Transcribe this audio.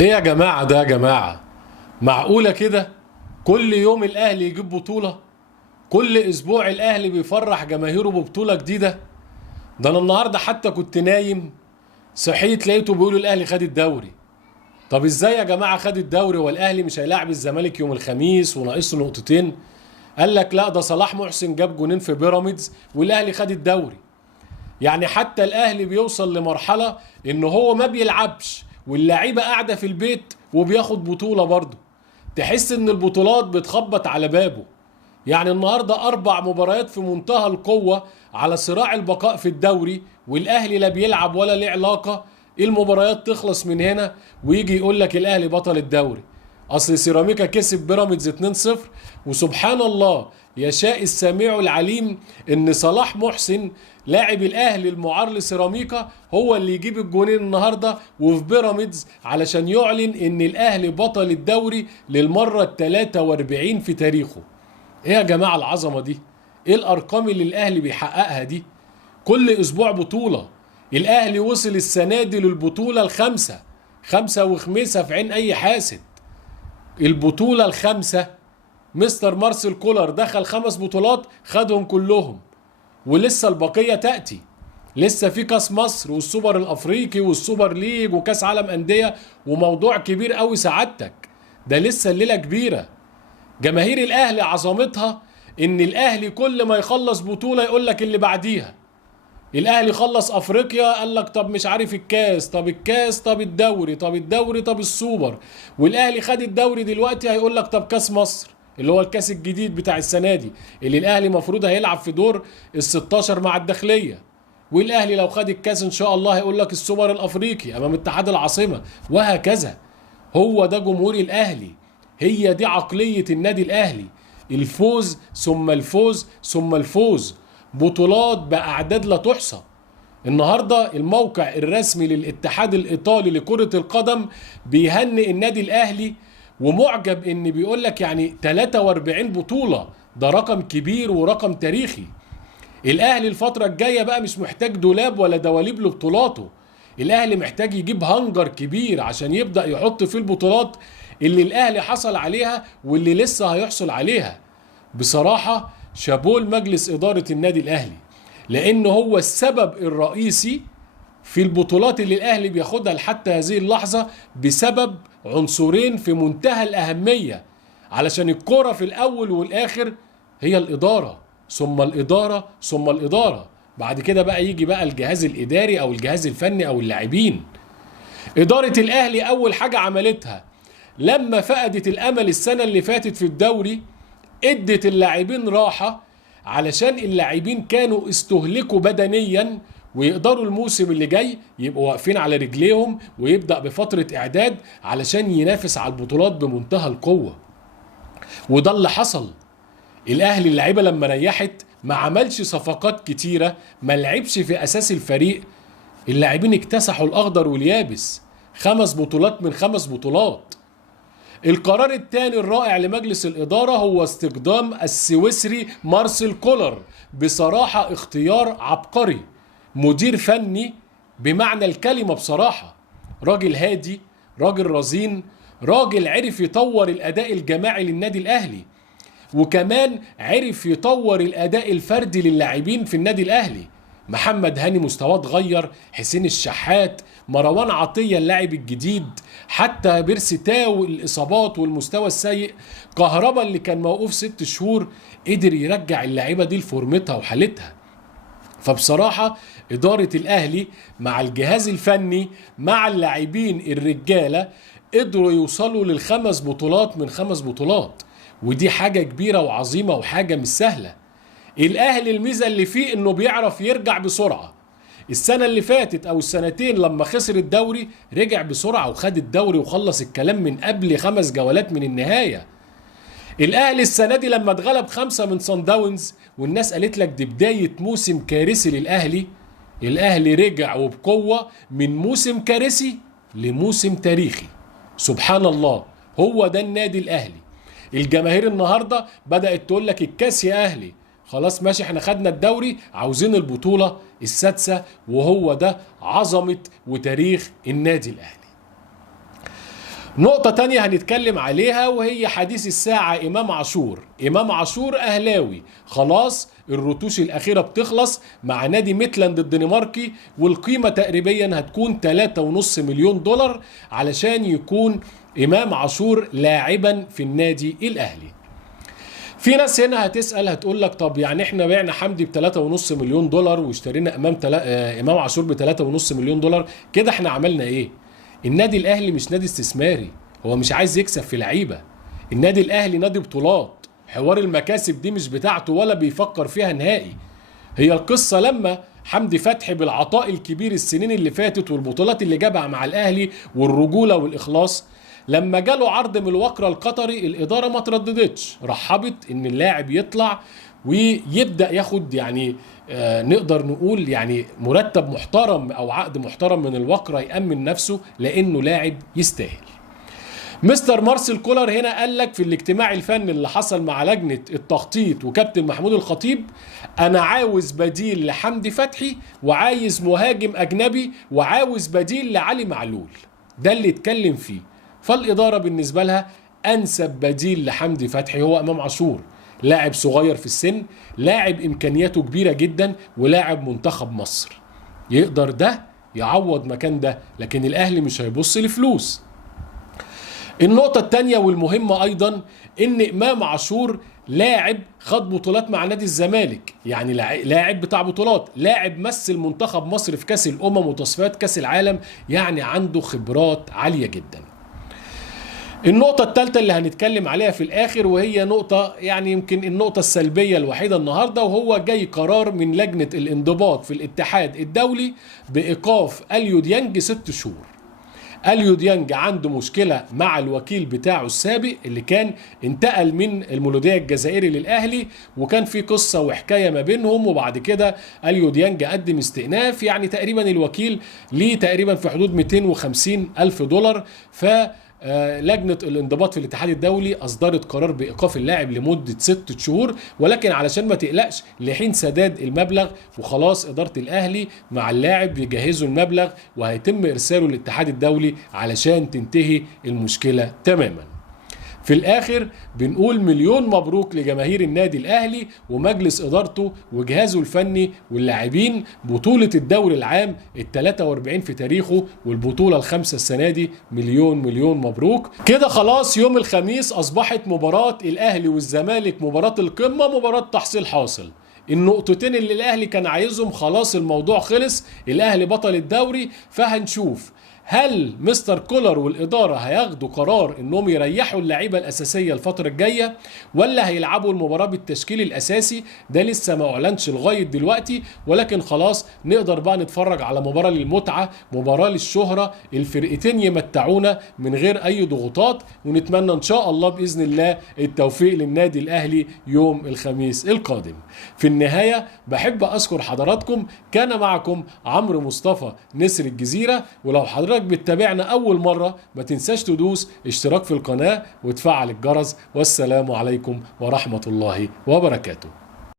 ايه يا جماعة ده يا جماعة؟ معقولة كده؟ كل يوم الاهلي يجيب بطولة؟ كل اسبوع الاهلي بيفرح جماهيره ببطولة جديدة؟ ده انا النهاردة حتى كنت نايم، صحيت لقيته بيقولوا الاهلي خد الدوري. طب ازاي يا جماعة خد الدوري والاهلي مش هيلاعب الزمالك يوم الخميس وناقصه نقطتين؟ قال لك لا، ده صلاح محسن جاب جونين في بيراميدز والاهلي خد الدوري. يعني حتى الاهلي بيوصل لمرحلة ان هو ما بيلعبش واللعيبة قاعدة في البيت وبياخد بطولة برضه. تحس ان البطولات بتخبط على بابه. يعني النهاردة 4 مباريات في منتهى القوة على صراع البقاء في الدوري، والاهلي لا بيلعب ولا ليه علاقة. المباريات تخلص من هنا ويجي يقول لك الاهلي بطل الدوري. اصل سيراميكا كسب بيراميدز 2-0، وسبحان الله يشاء السميع العليم ان صلاح محسن لاعب الاهلي المعار لسيراميكا هو اللي يجيب الجونين النهارده وفي بيراميدز علشان يعلن ان الاهلي بطل الدوري للمره ال 43 في تاريخه. ايه يا جماعه العظمه دي؟ ايه الارقام اللي الاهلي بيحققها دي؟ كل اسبوع بطوله. الاهلي وصل السنه دي للبطوله الخامسه، خمسه وخميسه في عين اي حاسد. البطوله الخامسه. مستر مارسيل كولر دخل 5 بطولات خدهم كلهم، ولسه البقيه تاتي. لسه في كاس مصر والسوبر الافريقي والسوبر ليج وكاس عالم انديه، وموضوع كبير قوي سعادتك. ده لسه الليله كبيره. جماهير الاهلي عظمتها ان الاهلي كل ما يخلص بطوله يقول لك اللي بعديها. الاهلي خلص افريقيا قال لك طب مش عارف الكاس، طب الكاس، طب الدوري، طب الدوري، طب السوبر. والاهلي خد الدوري دلوقتي هيقول لك طب كاس مصر اللي هو الكاس الجديد بتاع السنه دي، اللي الاهلي المفروض هيلعب في دور ال 16 مع الداخليه. والاهلي لو خد الكاس ان شاء الله هيقول لك السوبر الافريقي امام اتحاد العاصمه، وهكذا. هو ده جمهور الاهلي، هي دي عقليه النادي الاهلي. الفوز ثم الفوز ثم الفوز، بطولات باعداد لا تحصى. النهارده الموقع الرسمي للاتحاد الايطالي لكرة القدم بيهنئ النادي الاهلي، ومعجب ان بيقول لك يعني 43 بطولة، ده رقم كبير ورقم تاريخي. الاهلي الفترة الجاية بقى مش محتاج دولاب ولا دواليب لبطولاته. الاهلي محتاج يجيب هنجر كبير عشان يبدأ يحط فيه البطولات اللي الاهلي حصل عليها واللي لسه هيحصل عليها. بصراحة شابوه لمجلس إدارة النادي الأهلي، لأنه هو السبب الرئيسي في البطولات اللي الأهلي بياخدها لحتى هذه اللحظة، بسبب عنصرين في منتهى الأهمية. علشان الكرة في الأول والآخر هي الإدارة، ثم الإدارة، ثم الإدارة. بعد كده بقى يجي بقى الجهاز الإداري أو الجهاز الفني أو اللاعبين. إدارة الأهلي أول حاجة عملتها لما فقدت الأمل السنة اللي فاتت في الدوري، ادت اللاعبين راحة، علشان اللاعبين كانوا استهلكوا بدنيا ويقدروا الموسم اللي جاي يبقوا واقفين على رجليهم ويبدأ بفترة اعداد علشان ينافس على البطولات بمنتهى القوة. وده اللي حصل. الاهلي اللعيبة لما ريحت ما عملش صفقات كتيرة، ما لعبش في اساس الفريق. اللاعبين اكتسحوا الاخضر واليابس، 5 بطولات من 5 بطولات. القرار الثاني الرائع لمجلس الإدارة هو استخدام السويسري مارسيل كولر. بصراحة اختيار عبقري، مدير فني بمعنى الكلمة. بصراحة راجل هادي، راجل رزين، راجل عرف يطور الأداء الجماعي للنادي الأهلي، وكمان عرف يطور الأداء الفردي للاعبين في النادي الأهلي. محمد هاني مستواه اتغير، حسين الشحات، مروان عطية اللاعب الجديد، حتى بيرسي تاو الإصابات والمستوى السيء، كهربا اللي كان موقوف 6 شهور قدر يرجع اللاعيبة دي لفورمتها وحالتها. فبصراحة إدارة الأهلي مع الجهاز الفني مع اللاعبين الرجالة قدروا يوصلوا لل5 بطولات من 5 بطولات، ودي حاجة كبيرة وعظيمة وحاجة مش سهلة. الاهلي الميزه اللي فيه انه بيعرف يرجع بسرعه. السنه اللي فاتت او السنتين لما خسر الدوري رجع بسرعه وخد الدوري وخلص الكلام من قبل 5 جولات من النهايه. الاهلي السنه دي لما اتغلب 5 من صن داونز والناس قالت لك دي بدايه موسم كارثي للاهلي، الاهلي رجع وبقوه من موسم كارثي لموسم تاريخي. سبحان الله، هو ده النادي الاهلي. الجماهير النهارده بدات تقول لك الكاس يا اهلي، خلاص ماشي احنا خدنا الدوري، عاوزين البطولة السادسة، وهو ده عظمة وتاريخ النادي الأهلي. نقطة تانية هنتكلم عليها وهي حديث الساعة إمام عاشور. إمام عاشور أهلاوي، خلاص الرتوش الأخيرة بتخلص مع نادي ميتلاند الدنماركي، والقيمة تقريبا هتكون 3.5 مليون دولار علشان يكون إمام عاشور لاعبا في النادي الأهلي. في ناس هنا هتسأل هتقول لك طب يعني احنا بعنا حمدي ب 3.5 مليون دولار واشترينا إمام عاشور ب 3.5 مليون دولار، كده احنا عملنا ايه؟ النادي الاهلي مش نادي استثماري، هو مش عايز يكسب في لعيبه. النادي الاهلي نادي بطولات، حوار المكاسب دي مش بتاعته ولا بيفكر فيها نهائي. هي القصه لما حمدي فتحي بالعطاء الكبير السنين اللي فاتت والبطولات اللي جابها مع الاهلي والرجوله والاخلاص، لما جاله عرض من الوكرة القطري الاداره ما ترددتش، رحبت ان اللاعب يطلع ويبدا ياخد يعني نقدر نقول يعني مرتب محترم او عقد محترم من الوكرة يأمن نفسه لانه لاعب يستاهل. مستر مارسيل كولر هنا قال لك في الاجتماع الفني اللي حصل مع لجنة التخطيط وكابتن محمود الخطيب، انا عاوز بديل لحمدي فتحي وعايز مهاجم اجنبي وعاوز بديل لعلي معلول. ده اللي اتكلم فيه. فالادارة بالنسبة لها انسب بديل لحمدي فتحي هو امام عاشور، لاعب صغير في السن، لاعب امكانياته كبيرة جدا، ولاعب منتخب مصر يقدر ده يعوض مكان ده، لكن الاهلي مش هيبص لفلوس. النقطة التانية والمهمة ايضا ان امام عاشور لاعب خد بطولات مع نادي الزمالك، يعني لاعب بتاع بطولات، لاعب مثل منتخب مصر في كاس الامم وتصفيات كاس العالم، يعني عنده خبرات عالية جدا. النقطة الثالثة اللي هنتكلم عليها في الآخر وهي نقطة يعني يمكن النقطة السلبية الوحيدة النهاردة، وهو جاي قرار من لجنة الانضباط في الاتحاد الدولي بإيقاف أليو ديانج 6 شهور. أليو ديانج عنده مشكلة مع الوكيل بتاعه السابق اللي كان انتقل من المولودية الجزائري للأهلي، وكان في قصة وحكاية ما بينهم، وبعد كده أليو ديانج قدم استئناف، يعني تقريبا الوكيل ليه تقريبا في حدود 250 ألف دولار. لجنة الانضباط في الاتحاد الدولي أصدرت قرار بإيقاف اللاعب لمدة 6 شهور، ولكن علشان ما تقلقش لحين سداد المبلغ، وخلاص إدارة الأهلي مع اللاعب بيجهزوا المبلغ وهيتم إرساله للاتحاد الدولي علشان تنتهي المشكلة تماما. في الآخر بنقول مليون مبروك لجماهير النادي الأهلي ومجلس إدارته وجهازه الفني واللاعبين، بطولة الدوري العام ال43 في تاريخه والبطولة ال5 السنة دي. مليون مبروك. كده خلاص يوم الخميس أصبحت مباراة الأهلي والزمالك مباراة القمة، مباراة تحصيل حاصل. النقطتين اللي الأهلي كان عايزهم خلاص الموضوع خلص، الأهلي بطل الدوري. فهنشوف هل مستر كولر والإدارة هياخدوا قرار انهم يريحوا اللعيبة الأساسية الفترة الجاية، ولا هيلعبوا المباراة بالتشكيل الأساسي؟ ده لسه ما اعلنش لغاية دلوقتي، ولكن خلاص نقدر بقى نتفرج على مباراة للمتعة، مباراة للشهرة، الفرقتين يمتعونا من غير أي ضغوطات، ونتمنى إن شاء الله بإذن الله التوفيق للنادي الأهلي يوم الخميس القادم. في النهاية بحب أشكر حضراتكم، كان معكم عمرو مصطفى نسر الجزيرة. ولو حضرتك بتتابعنا أول مرة ما تنساش تدوس اشتراك في القناة وتفعل الجرس، والسلام عليكم ورحمة الله وبركاته.